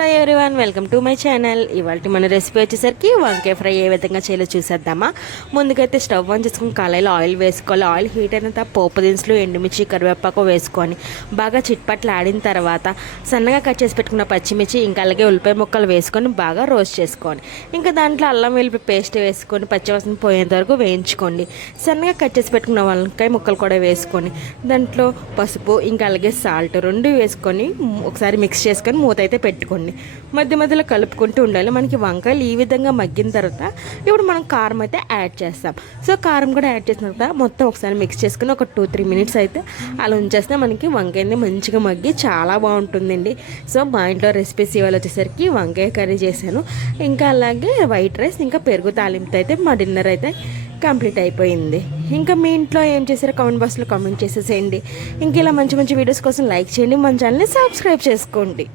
Hello everyone, welcome to my channel. ఇవాళ మన recipe వచ్చేసరికి వంకాయ ఫ్రై ఏ విధంగా చేయాలో చూసేద్దామా. ముందుకైతే స్టవ్ ఆన్ చేసుకుని కళాయిలో ఆయిల్ వేసుకోవాలి. ఆయిల్ హీట్ అయిన తర్వాత పోపు దినుసులు, ఎండుమిర్చి, కరివేపాకు వేసుకొని బాగా చిట్పట్లు ఆడిన తర్వాత సన్నగా కట్ చేసి పెట్టుకున్న పచ్చిమిర్చి ఇంకా అలాగే ఉల్లిపాయ ముక్కలు వేసుకొని బాగా రోస్ట్ చేసుకోండి. ఇంకా దాంట్లో అల్లం వెల్లుల్లి పేస్ట్ వేసుకొని పచ్చివాసన పోయేంత వరకు వేయించుకోండి. సన్నగా కట్ చేసి పెట్టుకున్న వంకాయ ముక్కలు కూడా వేసుకొని దాంట్లో పసుపు ఇంకా అలాగే సాల్ట్ రెండు వేసుకొని ఒకసారి మిక్స్ చేసుకొని మూత అయితే పెట్టుకోండి. మధ్య మధ్యలో కలుపుకుంటూ ఉండాలి. మనకి వంకాయలు ఈ విధంగా మగ్గిన తర్వాత ఇప్పుడు మనం కారం అయితే యాడ్ చేస్తాం. సో కారం కూడా యాడ్ చేసిన తర్వాత మొత్తం ఒకసారి మిక్స్ చేసుకుని ఒక 2-3 మినిట్స్ అయితే అలా ఉంచేస్తే మనకి వంకాయని మంచిగా మగ్గి చాలా బాగుంటుందండి. సో మా ఇంట్లో రెసిపీస్ ఇవాళ వచ్చేసరికి వంకాయ కర్రీ చేశాను. ఇంకా అలాగే వైట్ రైస్ ఇంకా పెరుగు తాలింపు అయితే మా డిన్నర్ అయితే కంప్లీట్ అయిపోయింది. ఇంకా మీ ఇంట్లో ఏం చేశారో కామెంట్ బాక్స్లో కామెంట్ చేసేసేయండి. ఇంక ఇలా మంచి మంచి వీడియోస్ కోసం లైక్ చేయండి, మన ఛానల్ని సబ్స్క్రైబ్ చేసుకోండి.